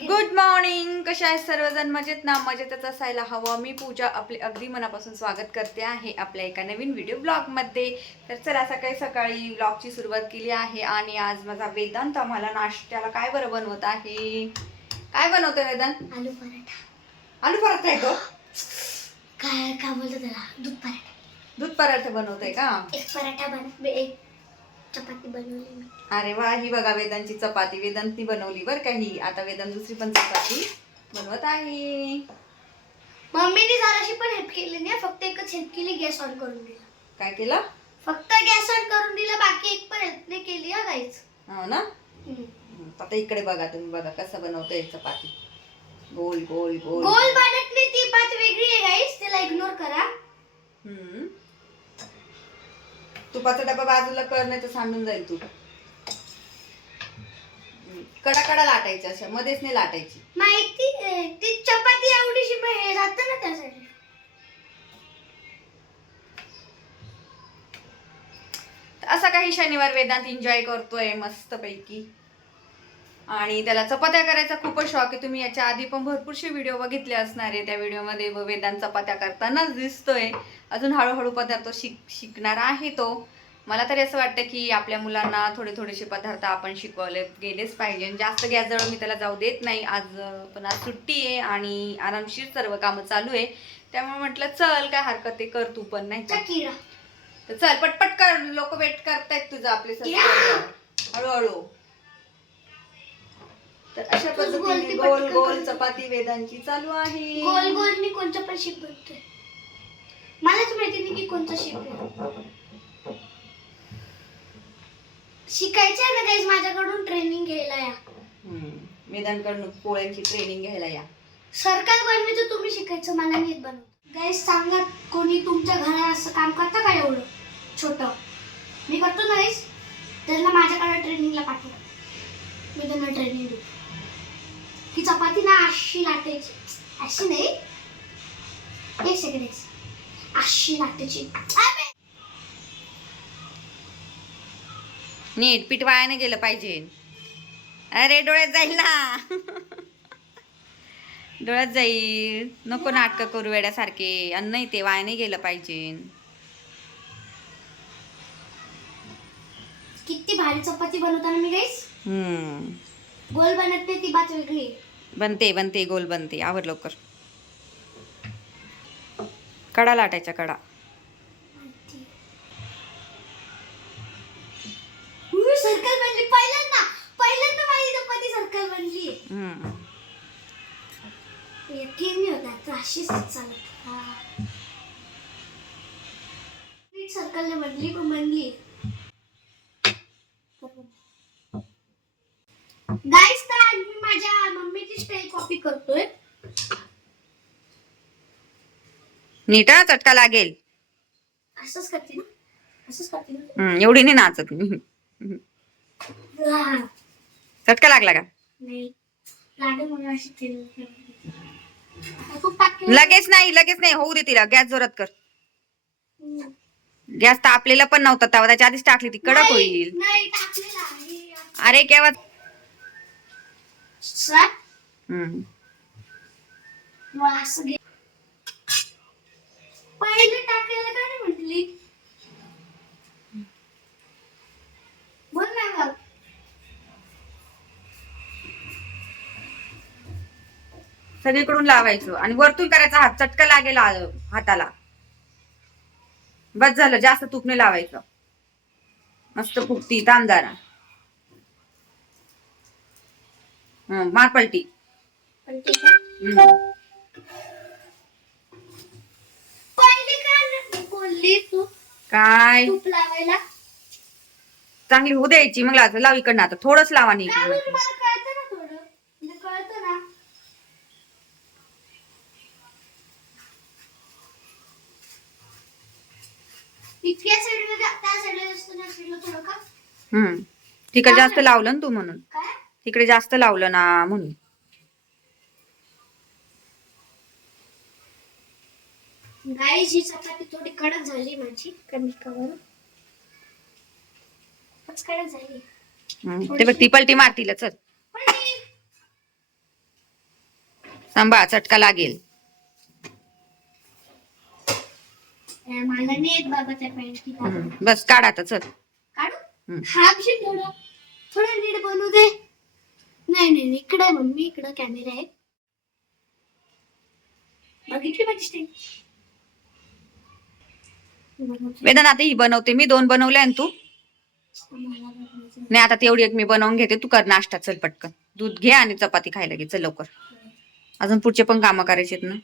Good morning कशा आहेत सर्वजण? मजेत ना? मजेतच असायला हवं. मी पूजा आपले अगदी मनापासून स्वागत करते आहे आपल्या एका नवीन व्हिडिओ ब्लॉगमध्ये तर चला सकाळी सकाळी ब्लॉगची सुरुवात केली आहे आणि आज माझा वेदांत आम्हाला नाश्त्याला काय बरं बनवत आहे? काय बनवतोय वेदांत? आलू पराठा. आलू पराठा आहे तो? काय काय बोलतो त्याला? दूध पराठा. दूध पराठा बनवतोय का? एक पराठा बन एक चपाती बनवली मी. अरे वा ही बघा वेदांची चपाती. वेदांतनी बनवली बरं का ही. आता वेदांत दुसरी पण चपाती बनवत आहे. मम्मीने जराशी पण हेल्प केली नाही. फक्त एकच हेल्प केली गॅस ऑन करून दिला. काय केलं? फक्त गॅस ऑन करून दिला बाकी एक पण हेल्प नाही केली हा गाईच हो ना? आता इकडे बघा तुम्ही बघा कसं बनवतोय चपाती. गोल गोल गोल. गोल बनत नाही ती पाच वेगळी आहे गाईस तिला इग्नोर करा. हम्म. तुपाचा डबा बाजूला कर नाही तर सांडून जाईल तू. कडा कडा लाटायची अशा मध्येच नाही लाटायची. माहिती ती चपाती एवढीशी पण हे राहतं ना त्यासाठी. तर असा काही शनिवार वेदांत एन्जॉय करतोय मस्त पैकी आणि त्याला चपात्या करायचा खूपच शॉक आहे. तुम्ही याच्या आधी पण भरपूरशे व्हिडिओ बघितले असणार आहे. त्या व्हिडिओमध्ये वेदांत चपात्या करतानाच दिसतोय. अजून हळूहळू पदार्थ शिक शिकणार आहे तो. मला तरी असं वाटतं की आपल्या मुलांना थोडे थोडेसे पदार्थ आपण शिकवले गेलेच पाहिजे. जास्त गॅसजवळ मी त्याला जाऊ देत नाही. आज पण आज सुट्टी आहे आणि आरामशीर सर्व कामं चालू आहे. त्यामुळे म्हटलं चल काय हरकत आहे कर तू पण नाही तर चल पटपट कर. लोक वेट करतायत तुझं आपले हळूहळू. तर अशा पद्धतीने गोल गोल. चपाती वेदांची चालू आहे. गोल गोलनी कोणतं पण शिप बनतोय मलाच माहिती नाही की कोणतं शिप आहे शिकायचं आहे ना गाईज माझ्याकडून ट्रेनिंग घ्यायला या. वेदांकडून पोळ्यांची ट्रेनिंग घ्यायला या. सरकार बनवायचं तुम्ही शिकायचं मला नाही बनवत गाईज सांगा कोणी तुमच्या घरात असं काम करतं का एवढं? छोट. मी करतो ना गाईज त्यांना माझ्याकडे ट्रेनिंगला पाठवा मी त्यांना ट्रेनिंग देतो. की चपाती ना अशी लाटायची. अशी नाही. एक सेकंड एक अशी लाटायची! नीट पीठ वायाने गेलं पाहिजे. अरे डोळ्यात जाईल ना. डोळ्यात जाईल. नको नाटकं करू वेड्यासारखे. अन्न ते वायाने गेलं पाहिजे. किती भारी चपाती बनवताना मी गाईस हम्म. गोल बनत नाही ती बात वेगळी. बनते बनते गोल बनते. आवर लवकर. कडा लाटायच्या कडा. सर्कल बनली. पहिल्यांदा पहिल्यांदा माझी चपाती सर्कल बनली? हम्म. यकीन नाही होता तर अशीच चालत. नीट सर्कलने बनली पण बनली गाईस तर आज मी माझ्या मम्मीची स्टाईल कॉपी करतोय नीट चटका लागेल. असंच करते ना? असंच करते ना? हम्म, एवढी नाही नाचत. मी. चटका लागला का? नाही. लागेल म्हणून अशी केली आता खूप टाकले लगेच नाही लगेच नाही. होऊ दे तिला. गॅस जोरात कर. गॅस तापलेला पण नव्हता तेव्हा त्याच्या आधीच टाकली ती. कडक होईल. नाही टाकलेला आहे. अरे केव्हा? सर? हम्म. मला असं घे. काय म्हटली. बोल ना. सगळीकडून लावायचं आणि वरतून करायचा हात चटका लागेल हाताला. बस झालं जास्त तूप नाही लावायचं. मस्त फुगती तामदारा. मार पलटी. पण ठीक आहे. हं. पहिले काय तू. काय? तूप लावायला. चांगली होऊ द्यायची. मग लावायचं लाव इकडनं आता. थोडंच लावा नाही काय मला कळतं ना थोडं. म्हणजे कळतं ना. इतक्या साईडला त्या साईडला जास्त त्या साईडला थोडं का? हम्म. तिकडे जास्त लावलं ना तू म्हणून. काय? तिकडे जास्त लावलं ना म्हणून. गाईस ही चपाती थोडी कडक झाली माझी. कमी कवर कडक झाली. ते बघ ती पलटी मारतील चल. थांबा चटका लागेल. मला नाही येत बाबा त्या बस काढ आता चल. काढू. हा विषय थोडं. थोडं नीट बनवू दे. नाही नाही नाही, इकडे मम्मी इकडं कॅमेरा आहे. बघितली माझी वेदन आता ही बनवते. मी दोन बनवले आणि तू? नाही आता तेवढी एक मी बनवून घेते. तू कर नाश्ता चल पटकन. दूध घे आणि चपाती खायला घे. चल लवकर. अजून पुढचे पण कामं करायचे आहेत ना.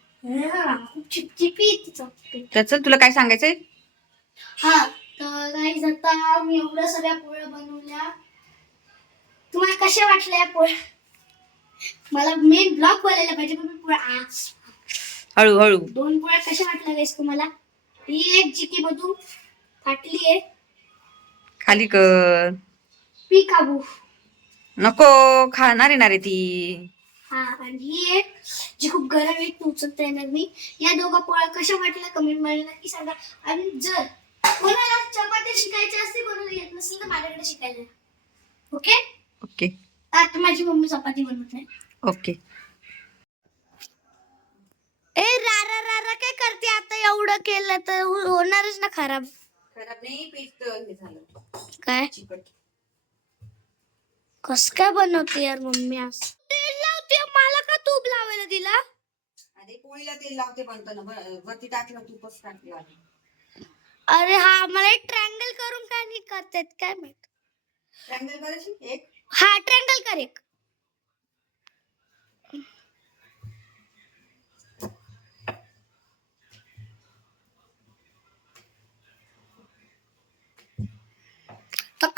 तर चल तुला काय सांगायचंय? हा आता मी एवढ्या सगळ्या पोळ्या बनवल्या. तुम्हाला कशा वाटल्या पोळ्या? मला मेन ब्लॉग बोलायला पाहिजे पण हळूहळू. दोन पोळ्या कशा वाटल्या तुम्हाला? ही एक जिकी मधून फाटली आहे खाली कर. पी काबू नको खाणार येणार आहे ती. हा आणि ही एक जी खूप गरम आहे ती उचलता येणार नाही. या दोघा पोळ्या कशा वाटल्या कमेंटमध्ये नक्की सांगा. आणि जर कोणाला चपात्या शिकायच्या असते कोणाला येत नसेल तर माझ्याकडे शिकायला. ओके? ओके. आता माझी मम्मी चपाती बनवत आहे ओके. ए रारा रारा काय करते आता? एवढं केलं तर हो- होणारच ना खराब. खराब नाही पीठ हे झालं. काय? चिकट. कस काय बनवते यार मम्मी आज? तेल लावते मला का तूप लावायला दिला? अरे पोळीला तेल लावते ब- वरती टाकलं तूपच टाकलं अरे हा मला एक ट्रँगल करून काय नाही करतात काय माहीत? ट्रँगल करायची? एक? हा ट्रँगल कर एक.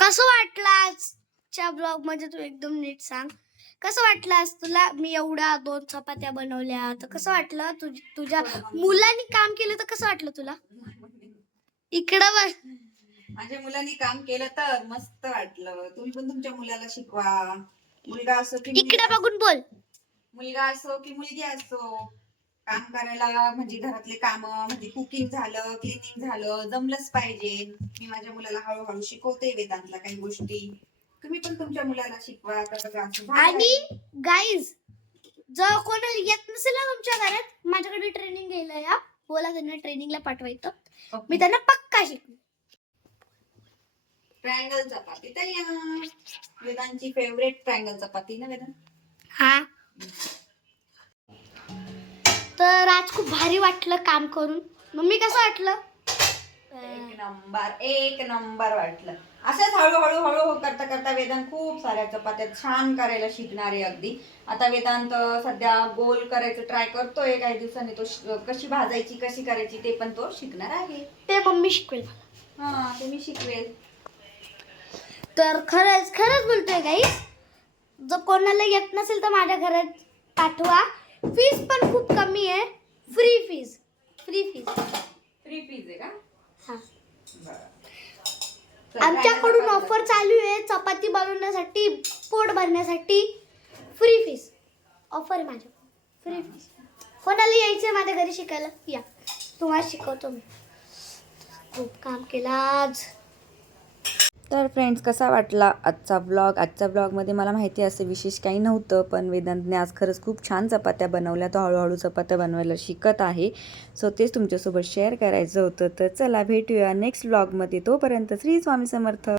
कसं वाटलं आजच्या ब्लॉगमध्ये तू एकदम नीट सांग? कसं वाटलं आज तुला? मी एवढ्या दोन चपात्या बनवल्या तर कसं वाटलं? तुझ- तुझ्या मुलांनी काम केलं तर कसं वाटलं तुला? इकडं बघ माझ्या मुलांनी काम केलं तर मस्त वाटलं. तुम्ही पण तुमच्या मुलाला शिकवा. मुलगा असो की इकडे. बघून बोल. मुलगा असो की मुलगी असो. काम करायला म्हणजे घरातले काम म्हणजे कुकिंग झालं क्लिनिंग झालं जमलंच पाहिजे. मी माझ्या मुलाला हळूहळू शिकवते वेदांतला काही गोष्टी. तुम्ही पण तुमच्या मुलाला शिकवा असं झालं. आणि गाईज जर कोणाला येत नसेल ना तुमच्या घरात माझ्याकडे ट्रेनिंग घ्यायला या. बोला त्यांना ट्रेनिंगला पाठवायचं. ओके. मी त्यांना पक्का शिकू ट्रायंगल चपाती तयार. वेदांची फेवरेट ट्रायंगल चपाती ना वेदांत? हा. तर आज खूप भारी वाटलं काम करून. मम्मी कसं वाटलं? एक नंबर एक नंबर वाटलं. असंच हळूहळू हळू करता करता वेदांत खूप साऱ्या चपात्या छान करायला शिकणार आहे अगदी. आता वेदांत सध्या गोल करायचं ट्राय करतोय काही दिवसांनी. तो श- कशी भाजायची कशी करायची ते पण तो शिकणार आहे. ते मम्मी शिकवेल मला. हा ते मी शिकवेल. तर खरंच खरंच बोलतोय गाईस जर कोणाला येत नसेल तर माझ्या घरात पाठवा. फीस पण खूप कमी आहे. Free fees free fees free fees आहे का? हा. बरं. आमच्याकडून ऑफर चालू आहे. चपाती बनवण्यासाठी पोट भरण्यासाठी फ्री फीस ऑफर आहे माझ्या फ्री फीस कोणाला यायचं माझ्या घरी शिकायला? या. तुम्हाला शिकवतो मी. खूप काम केलं आज. तर फ्रेंड्स कसा वाटला आजचा ब्लॉग आजच्या ब्लॉगमध्ये मला माहिती असं विशेष काही नव्हतं पण वेदांतने आज खरंच खूप छान चपात्या बनवल्या. तो हळूहळू चपात्या बनवायला शिकत आहे. सो तेच तुमच्यासोबत शेअर करायचं होतं. तर चला भेटूया नेक्स्ट ब्लॉगमध्ये तोपर्यंत श्री स्वामी समर्थ.